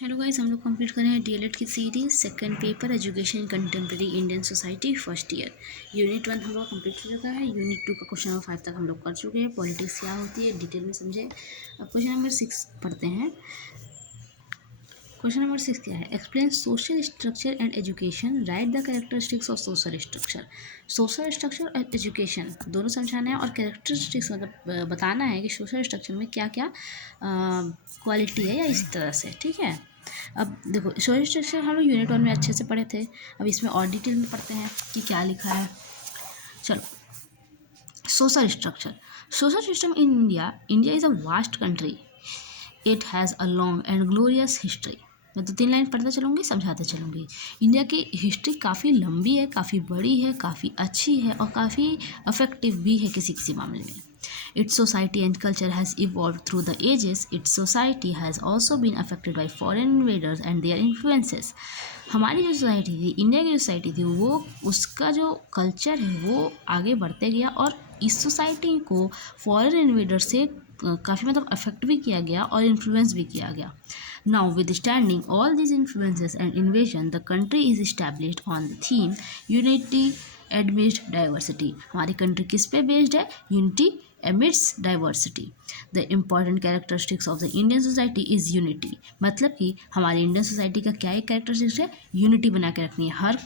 Hello guys, हम लोग complete कर रहे हैं डीएलएड की series second paper education contemporary Indian society first year. Unit 1 हम लोग कंप्लीट हो चुका है। यूनिट 2 का क्वेश्चन नंबर 5 तक हम लोग कर चुके हैं। पॉलिटिक्स क्या होती है डिटेल में समझे। अब क्वेश्चन नंबर 6 पढ़ते हैं। क्वेश्चन नंबर 6 क्या है? Explain social structure and education, right the characteristics of social structure. Social structure और एजुकेशन दोनों समझाना है और कैरेक्टरिस्टिक्स मतलब बताना है कि सोशल स्ट्रक्चर में क्या क्या क्वालिटी है या इस तरह से। ठीक है, अब देखो सोशल स्ट्रक्चर हम लोग यूनिट 1 में अच्छे से पढ़े थे। अब इसमें और डिटेल में पढ़ते हैं कि क्या लिखा है। चलो, social structure. Social system in India is a vast country. It has a long and glorious history. मैं 2-3 लाइन पढ़ते चलूँगी, समझाते चलूँगी। इंडिया की हिस्ट्री काफ़ी लंबी है, काफ़ी बड़ी है, काफ़ी अच्छी है और काफ़ी अफेक्टिव भी है किसी किसी मामले में। Its society and culture has evolved through the ages. Its society has also been affected by foreign invaders and their influences. हमारी जो सोसाइटी थी, इंडिया की जो सोसाइटी थी, वो उसका जो कल्चर है वो आगे बढ़ते गया और इस सोसाइटी को फॉरेन इन्वेडर से काफ़ी मतलब अफेक्ट भी किया गया और इन्फ्लुएंस भी किया गया। Now with standing all these influences and invasion, the country is established on the theme unity amidst diversity. हमारी कंट्री किस पे बेस्ड है? Unity amidst diversity. The important characteristics of the Indian society is unity. मतलब कि हमारी Indian society का क्या एक कैरेक्टरिस्टिक्स है? यूनिटी बना के रखनी है। हर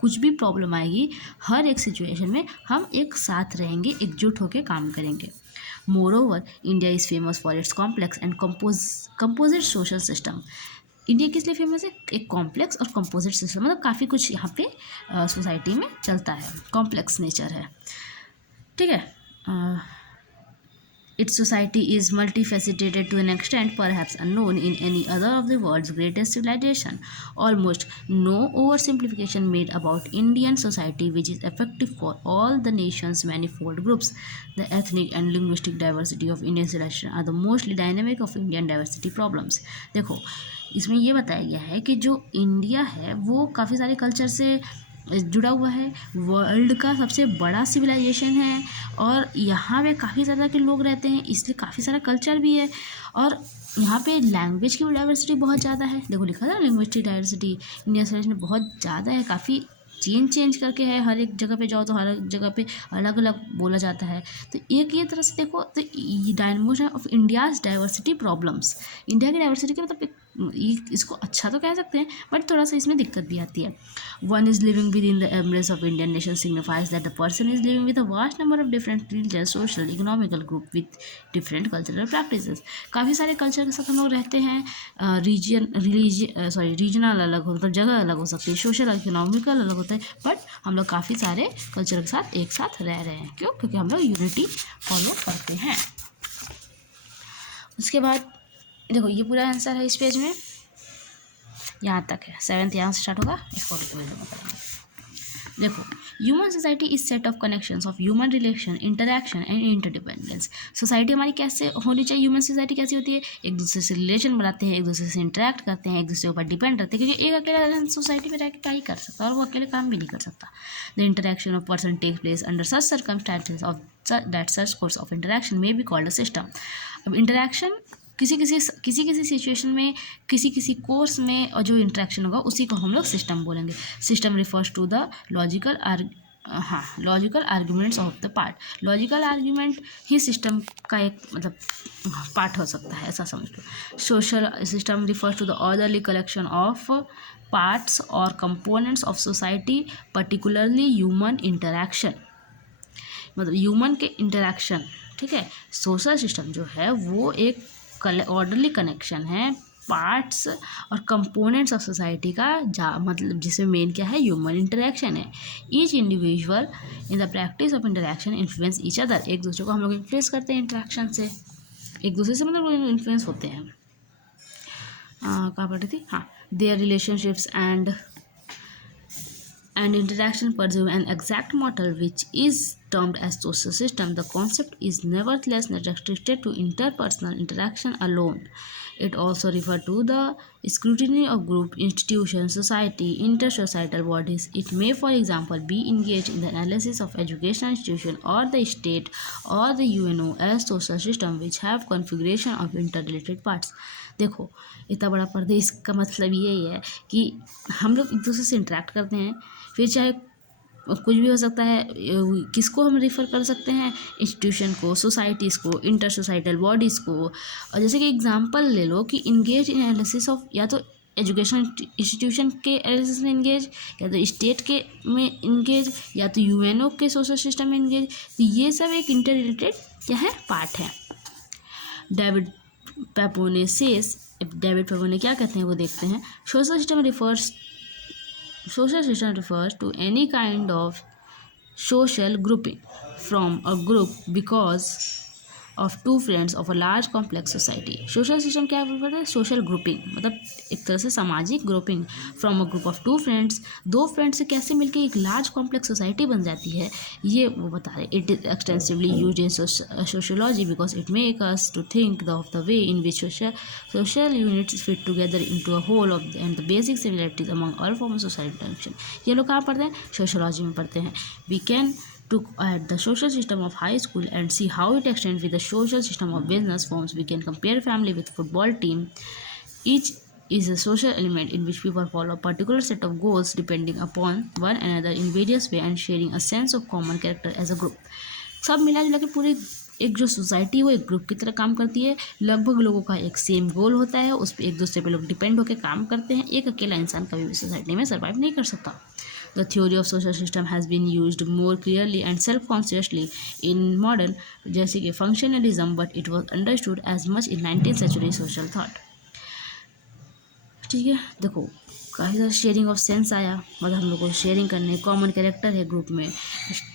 कुछ भी प्रॉब्लम आएगी, हर एक सिचुएशन में हम एक साथ रहेंगे, एकजुट होकर काम करेंगे। Moreover, India is famous for its complex and composite social system. India किस लिए फेमस है? एक कॉम्प्लेक्स और कंपोजिट सिस्टम, मतलब काफ़ी कुछ यहाँ पे सोसाइटी में चलता है, कॉम्प्लेक्स नेचर है। ठीक है, its society is multifaceted to an extent perhaps unknown in any other of the world's greatest civilization. Almost no oversimplification made about Indian society, which is effective for all the nation's manifold groups. The ethnic and linguistic diversity of Indian civilization are the mostly dynamic of Indian diversity problems. देखो, इसमें ये बताया गया है कि जो India है वो काफ़ी सारे कल्चर से जुड़ा हुआ है, वर्ल्ड का सबसे बड़ा सिविलाइजेशन है और यहाँ पे काफ़ी ज़्यादा के लोग रहते हैं, इसलिए काफ़ी सारा कल्चर भी है और यहाँ पे लैंग्वेज की डाइवर्सिटी बहुत ज़्यादा है। देखो लिखा था लिंग्विस्टिक डाइवर्सिटी इंडिया साइड में बहुत ज़्यादा है, काफ़ी चेंज करके है। हर एक जगह पे जाओ तो हर एक जगह पे अलग अलग बोला जाता है। तो एक ये तरह से देखो तो dimension of India's diversity problems, India की डाइवर्सिटी के मतलब इसको अच्छा तो कह सकते हैं बट थोड़ा सा इसमें दिक्कत भी आती है। One is living with in the embrace of Indian nation signifies that the person is living with a vast number of different religious social economical group with different cultural practices. काफ़ी सारे culture के साथ हम लोग रहते हैं। Regional अलग हो, मतलब जगह अलग हो सकती है, सोशल इकोनॉमिकल अलग होता है, बट हम लोग काफ़ी सारे कल्चर के साथ एक साथ रह रहे हैं। क्यों? क्योंकि हम लोग यूनिटी फॉलो करते हैं। उसके बाद देखो ये पूरा आंसर है इस पेज में, यहाँ तक है। 7th यहाँ से स्टार्ट होगा, इसको करेंगे। देखो, human society is set of connections of human relation, interaction and interdependence. Society हमारी कैसे होनी चाहिए? ह्यूमन सोसाइटी कैसी होती है? एक दूसरे से रिलेशन बनाते हैं, एक दूसरे से इंटरैक्ट करते हैं, एक दूसरे के ऊपर डिपेंड रहते हैं, क्योंकि एक अकेला सोसाइटी में रह के क्या ही कर सकता है और वो अकेले काम भी नहीं कर सकता। The interaction of person take place under such circumstances of that such course of interaction may be called a system. अब इंटरैक्शन किसी सिचुएशन में किसी कोर्स में और जो इंटरेक्शन होगा उसी को हम लोग सिस्टम बोलेंगे। System refers to the logical arguments of the part. Logical argument ही सिस्टम का एक मतलब पार्ट हो सकता है, ऐसा समझ लो। Social system refers to the orderly collection of parts और components of society, particularly human interaction, मतलब ह्यूमन के इंटरैक्शन। ठीक है, सोशल सिस्टम जो है वो एक ऑर्डरली कनेक्शन है पार्ट्स और कंपोनेंट्स ऑफ सोसाइटी का, मतलब जिसमें मेन क्या है? ह्यूमन इंटरेक्शन है। Each individual in the practice of interaction influence each other. एक दूसरे को हम लोग इन्फ्लुएंस करते हैं इंटरेक्शन से, एक दूसरे से मतलब इन्फ्लुएंस होते हैं। कहाँ पढ़ी थी? हाँ, there relationships and interaction pursue an exact model which is termed as social system. The concept is nevertheless not restricted to interpersonal interaction alone. It also refers to the scrutiny of group, institutions, society, intersocietal bodies. It may, for example, be engaged in the analysis of educational institution or the state or the UNO as social system which have configuration of interrelated parts. देखो इतना बड़ा पर्दे, इसका मतलब यही है कि हम लोग एक दूसरे से इंटरेक्ट करते हैं, फिर चाहे कुछ भी हो सकता है। किसको हम रेफ़र कर सकते हैं? इंस्टीट्यूशन को, सोसाइटीज़ को, इंटर सोसाइटल बॉडीज़ को। और जैसे कि एग्जांपल ले लो कि इंगेज इन एनालिसिस ऑफ, या तो एजुकेशन इंस्टीट्यूशन के एनालिसिस में इंगेज, या तो स्टेट के में इंगेज, या तो यूएनओ के सोशल सिस्टम में इंगेज। तो ये सब एक इंटर रिलेटेड क्या है, पार्ट है। David Popenoe says, David Popenoe क्या कहते हैं वो देखते हैं। Social system refers to any kind of social grouping from a group because of two friends of a large complex society. Social system क्या बोलते हैं? सोशल ग्रुपिंग, मतलब एक तरह से सामाजिक grouping from a group of two friends. दो friends से कैसे मिलकर एक लार्ज कॉम्प्लेक्स सोसाइटी बन जाती है, ये वो बता रहे। It is extensively use in sociology because it make us to think of the way in which social units fit together into a whole of and the basic similarities among all forms of social interaction. ये लोग कहाँ पढ़ते हैं? Sociology में पढ़ते हैं। We can to at the social system of high school and see how it extends with the social system of business firms. We can compare family with football team. Each is a social element in which people follow a particular set of goals depending upon one another in various ways and sharing a sense of common character as a group. सब मिला जुला के पूरी एक जो society है वो एक ग्रुप की तरह काम करती है। लगभग लोगों का एक सेम गोल होता है, उस पर एक दूसरे पे लोग डिपेंड होकर काम करते हैं। एक अकेला इंसान कभी भी सोसाइटी में सर्वाइव नहीं कर सकता। The theory of social system has been used more clearly and self-consciously in modern जैसे कि functionalism, but it was understood as much in 19th century social thought. ठीक है, देखो काफ़ी सारा शेयरिंग ऑफ सेंस आया, मतलब हम लोग को शेयरिंग करने, कॉमन कैरेक्टर है ग्रुप में।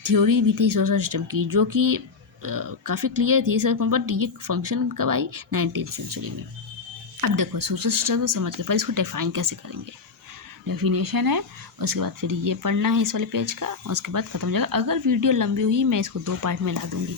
थ्योरी भी थी सोशल सिस्टम की जो कि काफ़ी क्लियर थी सर, बट ये फंक्शन कब आई? 19th सेंचुरी में। अब देखो सोशल सिस्टम को समझ के पर इसको डिफाइन कैसे करेंगे। डेफिनेशन है, उसके बाद फिर ये पढ़ना है इस वाले पेज का, उसके बाद खत्म हो जाएगा। अगर वीडियो लंबी हुई मैं इसको 2 पार्ट में ला दूंगी।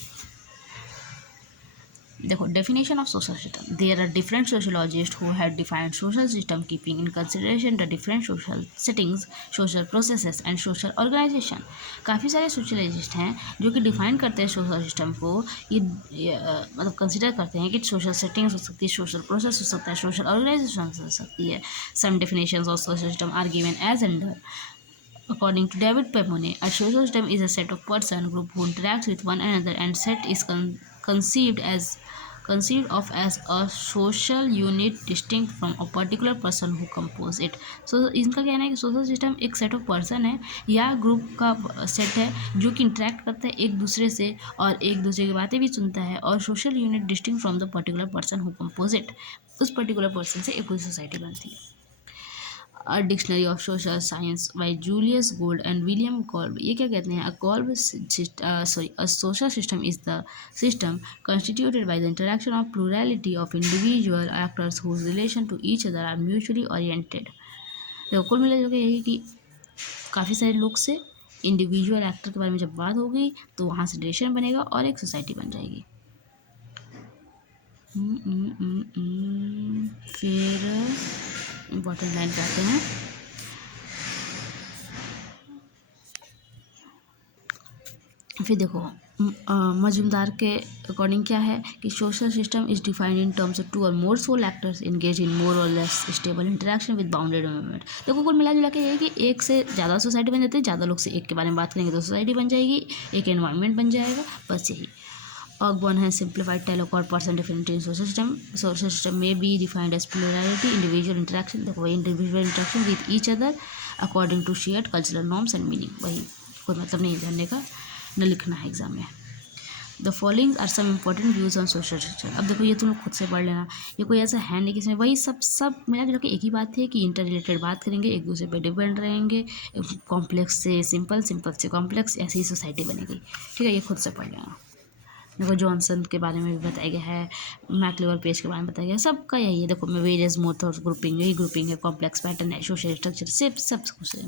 देखो definition of social system, there are different sociologist who have defined social system keeping in consideration the different social settings, social processes and social organization. काफ़ी सारे सोशलॉजिस्ट हैं जो कि डिफाइन करते हैं सोशल सिस्टम को। ये मतलब कंसिडर करते हैं कि सोशल सेटिंग्स हो सकती है, सोशल प्रोसेस हो सकता है, सोशल ऑर्गेनाइजेशन हो सकती है। Some definitions of social system are given as under. According to David Pepone, a social system is a set of person group who interacts with one another, and set is conceived of as a social unit distinct from a particular person who compose it. So इनका कहना है कि social system एक set of person है या group का set है जो कि इंटरेक्ट करता है एक दूसरे से और एक दूसरे की बातें भी सुनता है, और social unit distinct from the particular person who compose it. उस पर्टिकुलर पर्सन से एक पूरी सोसाइटी बनती है। A Dictionary of Social Science by Julius Gold and William Kolb, ये क्या कहते हैं? A social system is the system constituted by the interaction of plurality of individual actors whose relation to each other are mutually oriented. देखो कुल मिला जुला यही कि काफ़ी सारे लोग से इंडिविजुअल एक्टर के बारे में जब बात होगी तो वहाँ से रिलेशन बनेगा और एक सोसाइटी बन जाएगी। फिर इम्पोर्टेंट लाइन पे आते हैं। फिर देखो मजूमदार के अकॉर्डिंग क्या है कि social system is defined in terms of 2 or more sole actors engage in more or less stable interaction with bounded environment. देखो कुल मिला जुला के ये कि एक से ज़्यादा सोसाइटी बन जाती है, ज़्यादा लोग से एक के बारे में बात करेंगे तो सोसाइटी बन जाएगी, एक एनवायरनमेंट बन जाएगा, बस यही। Ogborn has simplified Talcott person differently in social system. Social system may be defined as plurality, individual interaction, the way individual interaction with each other according to shared cultural norms and meaning. वही कोई मतलब नहीं जानने का, न लिखना है exam में। The following are some important views on social system. अब देखो ये तुम लोग खुद से पढ़ लेना, ये कोई ऐसा है नहीं कि इसमें वही सब मिला जुला के एक ही बात है कि इंटर रिलेटेड बात करेंगे, एक दूसरे पे डिपेंड रहेंगे, कॉम्प्लेक्स से सिंपल, सिंपल से कॉम्प्लेक्स, ऐसी ही सोसाइटी बनेगी। ठीक है, ये खुद से पढ़ लेना। देखो जॉनसन के बारे में भी बताया गया है, मैक्लेवर पेज के बारे में बताया गया है, सबका यही है। देखो मैं वेरियस मोड और ग्रुपिंग, यही ग्रुपिंग है, कॉम्प्लेक्स पैटर्न है, सोशल स्ट्रक्चर, सब कुछ है।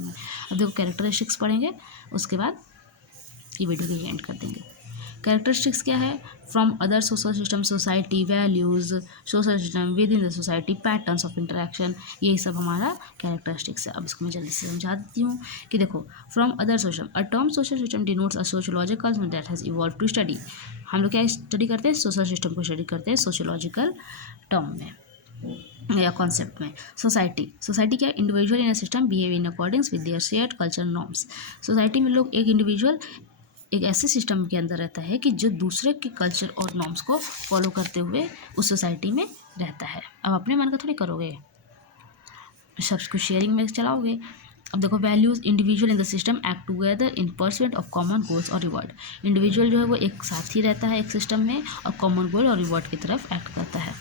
अब देखो कैरेक्टरिस्टिक्स पढ़ेंगे, उसके बाद ये वीडियो को एंड कर देंगे। कैरेक्टरिस्टिक्स क्या है? From other social system, society, values, social system with in the society, patterns of interaction, यही सब हमारा कैरेक्टरिस्टिक्स है। अब इसको मैं जल्दी से समझा देती हूँ कि देखो from other social, a term social system denotes a sociological that has evolve to study. हम लोग क्या स्टडी करते हैं? सोशल सिस्टम को स्टडी करते हैं सोशियोलॉजिकल टर्म में। या कॉन्सेप्ट में। सोसाइटी क्या, individual in a system behave in according with their shared culture norms. Society में लोग, एक इंडिविजुअल एक ऐसे सिस्टम के अंदर रहता है कि जो दूसरे के कल्चर और नॉर्म्स को फॉलो करते हुए उस सोसाइटी में रहता है। अब अपने मन का थोड़ी करोगे, सब कुछ शेयरिंग में चलाओगे। अब देखो values, individual in the system act together in pursuit of common goals और रिवॉर्ड। इंडिविजुअल जो है वो एक साथ ही रहता है एक सिस्टम में और कॉमन गोल और रिवॉर्ड की तरफ एक्ट करता है।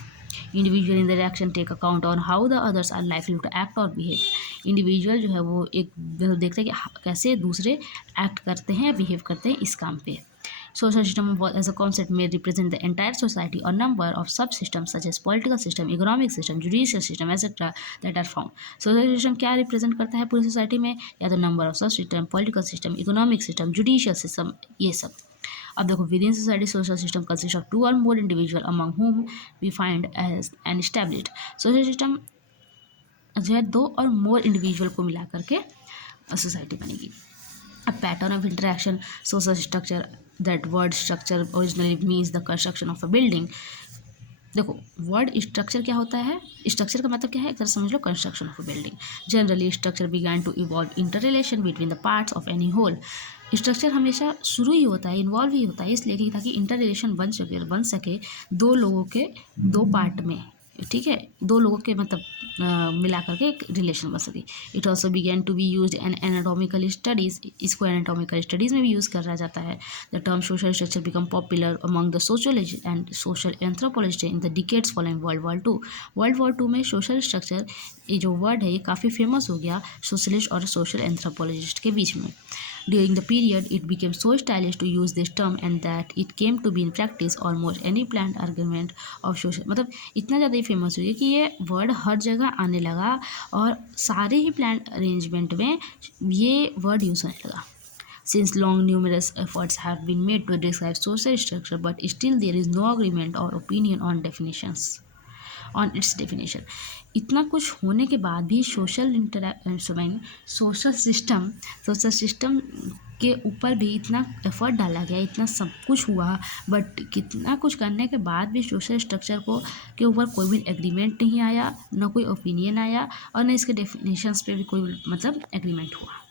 Individual in the reaction take account on how the others are likely to act और बिहेव। इंडिविजुअल जो है वो एक देखते हैं कि कैसे दूसरे एक्ट करते हैं, बिहेव करते हैं इस काम पे। Social system as a concept may represent the entire society or number of subsystems such as political system, economic system, judicial system, etc. that are found. Social system क्या रिप्रेजेंट करता है पूरी सोसाइटी में, या तो नंबर ऑफ सब system, political system, economic system, judicial system, ये सब। अब देखो with in society social system consist of 2 or more individual among whom we find as an established। Social system जो है 2 और मोर इंडिविजुअल को मिला करके सोसाइटी बनेगी। A pattern of interaction, social structure, that word structure originally means the construction of a building। देखो word structure क्या होता है, स्ट्रक्चर का मतलब क्या है, एक तरह समझ लो construction of a building. Generally structure began to evolve inter relation between the parts of any whole. Structure हमेशा शुरू ही होता है, इन्वॉल्व ही होता है इसलिए कि ताकि इंटर रिलेशन बन सके दो लोगों के, दो पार्ट में, ठीक है, दो लोगों के मतलब मिला करके एक रिलेशन बन सके। It also begin to be use in anatomical studies, इसको एनाटोमिकल स्टडीज़ में भी यूज़ करा जाता है। The term social structure become popular among the sociologist and social anthropologist in the decades following world war two. World war two में social structure ये जो word है ये काफ़ी फेमस हो गया सोशलिस्ट और सोशल एंथ्रोपोलॉजिस्ट के बीच में। During the period, it became so stylish to use this term and that it came to be in practice almost any planned argument of social। मतलब इतना ज़्यादा ही फेमस हुई है कि ये वर्ड हर जगह आने लगा और सारे ही प्लान अरेंजमेंट में ये वर्ड यूज़ होने लगा। Since long numerous efforts have been made to describe social structure, but still there is no agreement or opinion on definitions, on its definition। इतना कुछ होने के बाद भी सोशल सिस्टम के ऊपर भी इतना एफर्ट डाला गया, इतना सब कुछ हुआ, बट कितना कुछ करने के बाद भी सोशल स्ट्रक्चर को के ऊपर कोई भी एग्रीमेंट नहीं आया, ना कोई ओपिनियन आया और ना इसके डेफिनेशंस पे भी कोई मतलब एग्रीमेंट हुआ।